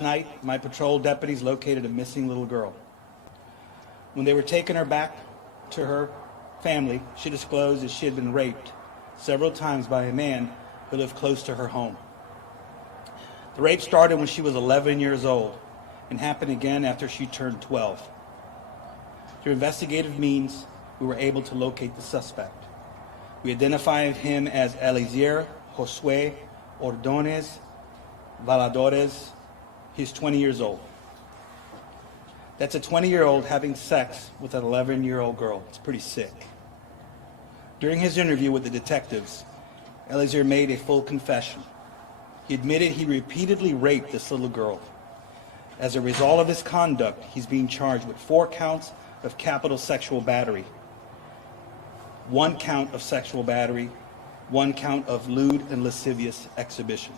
Night, my patrol deputies located a missing little girl. When they were taking her back to her family, she disclosed that she had been raped several times by a man who lived close to her home. The rape started when she was 11 years old and happened again after she turned 12. Through investigative means, we were able to locate the suspect. We identified him as Eliezer Josue Ordonez Valadores. He's 20 years old. That's a 20-year-old having sex with an 11-year-old girl. It's pretty sick. During his interview with the detectives, Eliezer made a full confession. He admitted he repeatedly raped this little girl. As a result of his conduct, he's being charged with 4 counts of capital sexual battery, 1 count of sexual battery, 1 count of lewd and lascivious exhibition.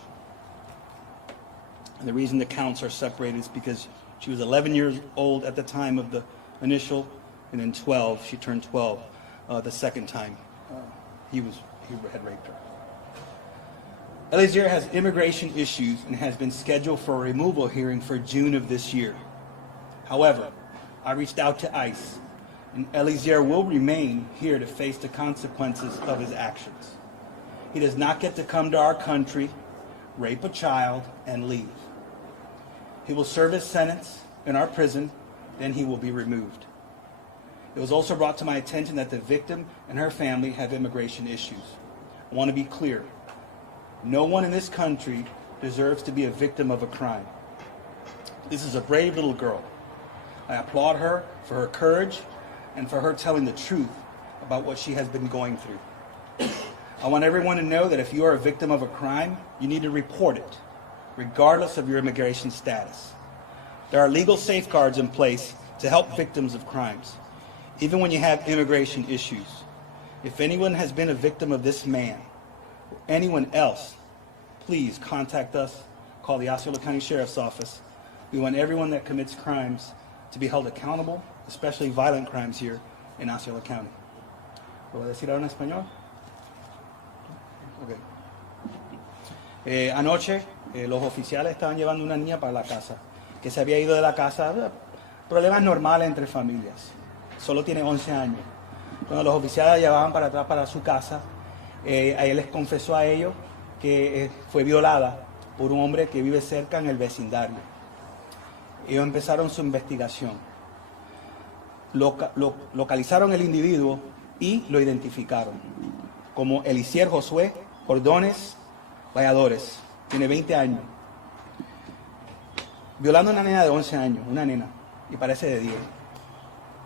And the reason the counts are separated is because she was 11 years old at the time of the initial, and then 12. She turned 12 the second time he had raped her. Eliezer has immigration issues and has been scheduled for a removal hearing for June of this year. However, I reached out to ICE, and Eliezer will remain here to face the consequences of his actions. He does not get to come to our country, rape a child, and leave. He will serve his sentence in our prison, then he will be removed. It was also brought to my attention that the victim and her family have immigration issues. I want to be clear. No one in this country deserves to be a victim of a crime. This is a brave little girl. I applaud her for her courage and for her telling the truth about what she has been going through. I want everyone to know that if you are a victim of a crime, you need to report it, regardless of your immigration status. There are legal safeguards in place to help victims of crimes, even when you have immigration issues. If anyone has been a victim of this man, or anyone else, please contact us, call the Osceola County Sheriff's Office. We want everyone that commits crimes to be held accountable, especially violent crimes here in Osceola County. ¿Puedo decir ahora en español? Okay. Anoche los oficiales estaban llevando una niña para la casa, que se había ido de la casa, problemas normales entre familias. Solo tiene 11 años. Cuando los oficiales la llevaban para atrás para su casa, a él les confesó a ellos que fue violada por un hombre que vive cerca en el vecindario. Ellos empezaron su investigación. Localizaron el individuo y lo identificaron como Eliezer Josué Ordonez Valladores. Tiene 20 años. Violando a una nena de 11 años, una nena, y parece de 10.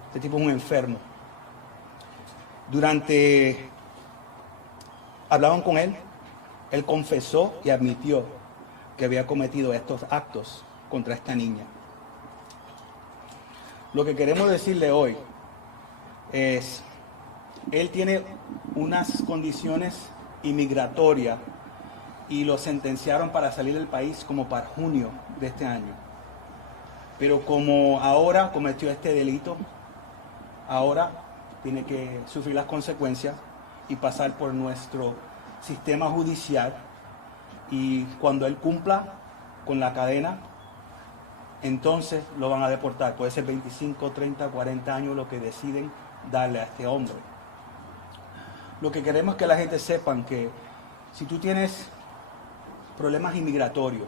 Este tipo es un enfermo. Hablaban con él, él confesó y admitió que había cometido estos actos contra esta niña. Lo que queremos decirle hoy es, él tiene unas condiciones inmigratorias y lo sentenciaron para salir del país como para junio de este año. Pero como ahora cometió este delito, ahora tiene que sufrir las consecuencias y pasar por nuestro sistema judicial, y cuando él cumpla con la cadena, entonces lo van a deportar. Puede ser 25, 30, 40 años lo que deciden darle a este hombre. Lo que queremos es que la gente sepan que si tú tienes problemas inmigratorios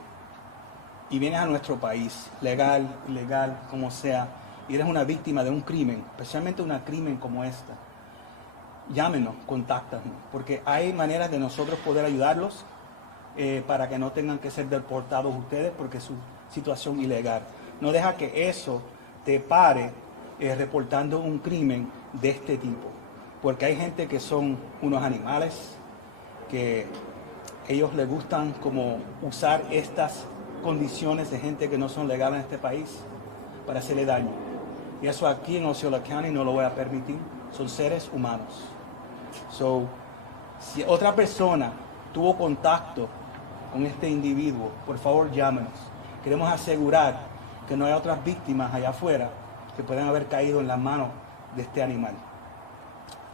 y vienes a nuestro país, legal, ilegal, como sea, y eres una víctima de un crimen, especialmente un crimen como esta, llámenos, contáctanos, porque hay maneras de nosotros poder ayudarlos para que no tengan que ser deportados ustedes porque su situación ilegal. No deja que eso te pare reportando un crimen de este tipo, porque hay gente que son unos animales, que ellos les gustan como usar estas condiciones de gente que no son legales en este país para hacerle daño. Y eso aquí en Osceola County no lo voy a permitir. Son seres humanos. Si otra persona tuvo contacto con este individuo, por favor llámenos. Queremos asegurar que no haya otras víctimas allá afuera que puedan haber caído en las manos de este animal.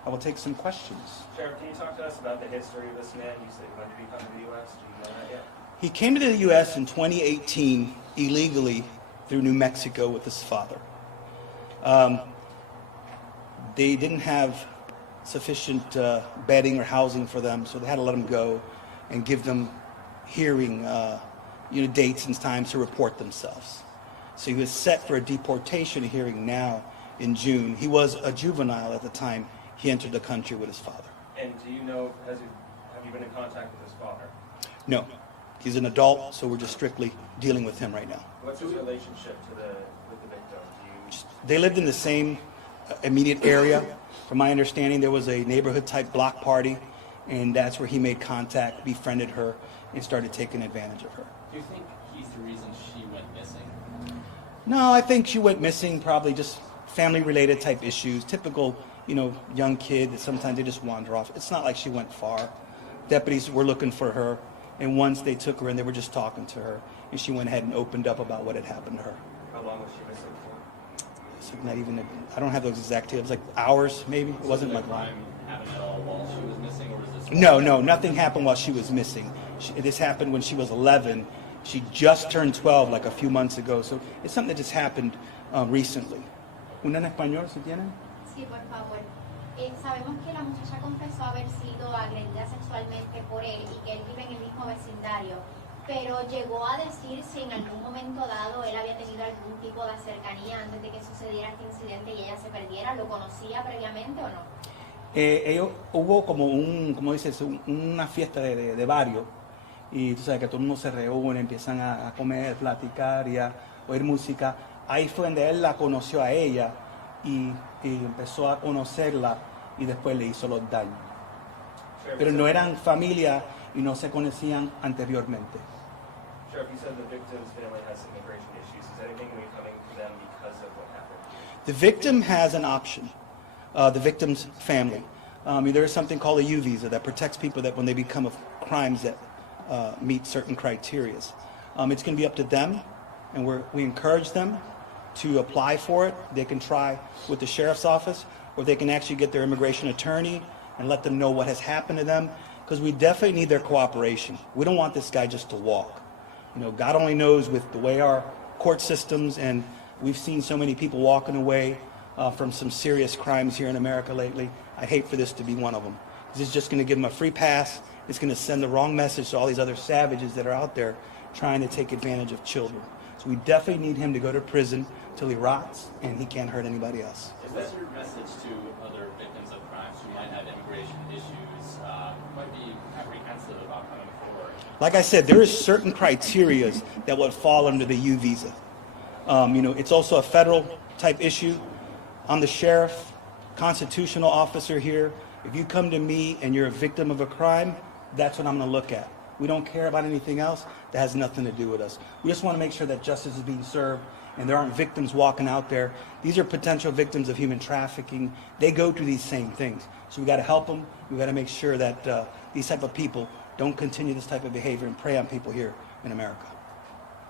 I will take some questions. Sheriff, can you talk to us about the history of this man? You said when did he come to the U.S.? Do you know that yet? He came to the U.S. in 2018 illegally through New Mexico with his father. They didn't have sufficient bedding or housing for them, so they had to let him go and give them hearing dates and times to report themselves. So he was set for a deportation hearing now in June. He was a juvenile at the time he entered the country with his father. And do you know, have you been in contact with his father? No. He's an adult, so we're just strictly dealing with him right now. What's his relationship with the victim? They lived in the same immediate area. From my understanding, there was a neighborhood-type block party, and that's where he made contact, befriended her, and started taking advantage of her. Do you think he's the reason she went missing? No, I think she went missing probably just family-related type issues. Typical, young kid that sometimes they just wander off. It's not like she went far. Deputies were looking for her, and once they took her in, they were just talking to her, and she went ahead and opened up about what had happened to her. How long was she missing for? Not even, I don't have those exact details, like hours maybe. It wasn't like crime happened at all while she was missing, or was this? No, nothing happened while she was missing. This happened when she was 11. She just turned 12 like a few months ago, so it's something that just happened recently. ¿Una en español, si tienen? Sí, por favor. Sabemos que la muchacha confesó haber sido agredida sexualmente por él y que él vive en el mismo vecindario, pero llegó a decir si en algún momento dado él había tenido algún tipo de cercanía antes de que sucediera este incidente y ella se perdiera. ¿Lo conocía previamente o no? Hubo como una fiesta de barrio, y tú sabes que todo el mundo se reúne, empiezan a comer, platicar y a oír música. Ahí fue donde él la conoció a ella y empezó a conocerla y después le hizo los daños. Pero no eran familia y no se conocían anteriormente. Sheriff, you said the victim's family has some immigration issues. Is anything going to be coming to them because of what happened? The victim has an option, the victim's family. There is something called a U visa that protects people that when they become of crimes that meet certain criteria. It's going to be up to them, and we encourage them to apply for it. They can try with the sheriff's office, or they can actually get their immigration attorney and let them know what has happened to them, because we definitely need their cooperation. We don't want this guy just to walk. God only knows with the way our court systems, and we've seen so many people walking away from some serious crimes here in America lately. I'd hate for this to be one of them. This is just going to give them a free pass. It's going to send the wrong message to all these other savages that are out there trying to take advantage of children. So we definitely need him to go to prison till he rots, and he can't hurt anybody else. Is that your message to other victims of crimes who might have immigration issues, might be apprehensive about coming forward? Like I said, there is certain criteria that would fall under the U visa. It's also a federal type issue. I'm the sheriff, constitutional officer here. If you come to me and you're a victim of a crime, that's what I'm going to look at. We don't care about anything else. That has nothing to do with us. We just want to make sure that justice is being served and there aren't victims walking out there. These are potential victims of human trafficking. They go through these same things. So we got to help them. We got to make sure that these type of people don't continue this type of behavior and prey on people here in America.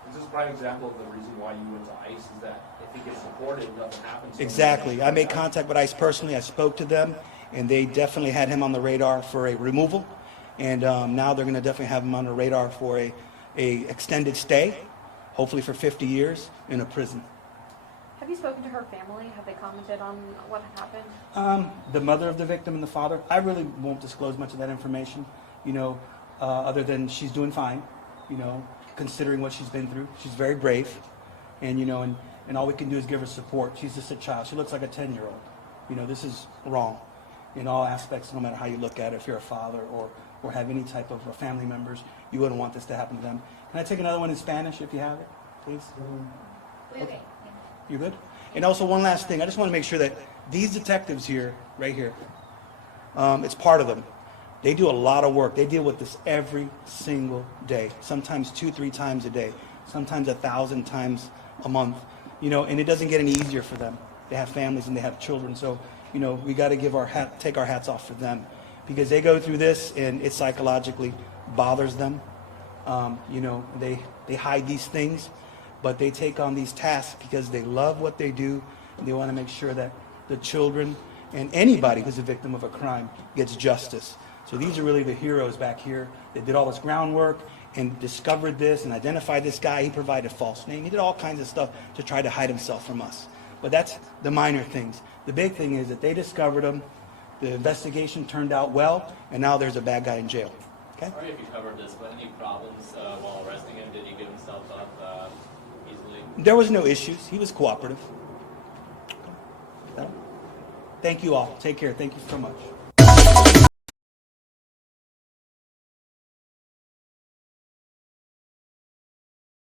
Is this a prime example of the reason why you went to ICE? Is that if he gets deported, nothing happens to him? Exactly. I made contact with ICE personally. I spoke to them, and they definitely had him on the radar for a removal. And now they're going to definitely have him on the radar for a extended stay, hopefully for 50 years in a prison. Have you spoken to her family? Have they commented on what happened? The mother of the victim and the father, I really won't disclose much of that information, other than she's doing fine, considering what she's been through. She's very brave, and all we can do is give her support. She's just a child. She looks like a 10-year-old. This is wrong in all aspects, no matter how you look at it. If you're a father or have any type of family members, you wouldn't want this to happen to them. Can I take another one in Spanish if you have it, please? Okay. You good? And also one last thing. I just want to make sure that these detectives here, right here, it's part of them. They do a lot of work. They deal with this every single day, sometimes 2-3 times a day, sometimes 1,000 times a month, and it doesn't get any easier for them. They have families and they have children, so, we got to take our hats off for them, because they go through this and it psychologically bothers them. They hide these things, but they take on these tasks because they love what they do, and they want to make sure that the children and anybody who's a victim of a crime gets justice. So these are really the heroes back here that did all this groundwork, and discovered this and identified this guy. He provided a false name. He did all kinds of stuff to try to hide himself from us. But that's the minor things. The big thing is that they discovered him. The investigation turned out well, and now there's a bad guy in jail. Okay? Sorry if you covered this, but any problems while arresting him? Did he give himself up easily? There was no issues. He was cooperative. Thank you all. Take care. Thank you so much.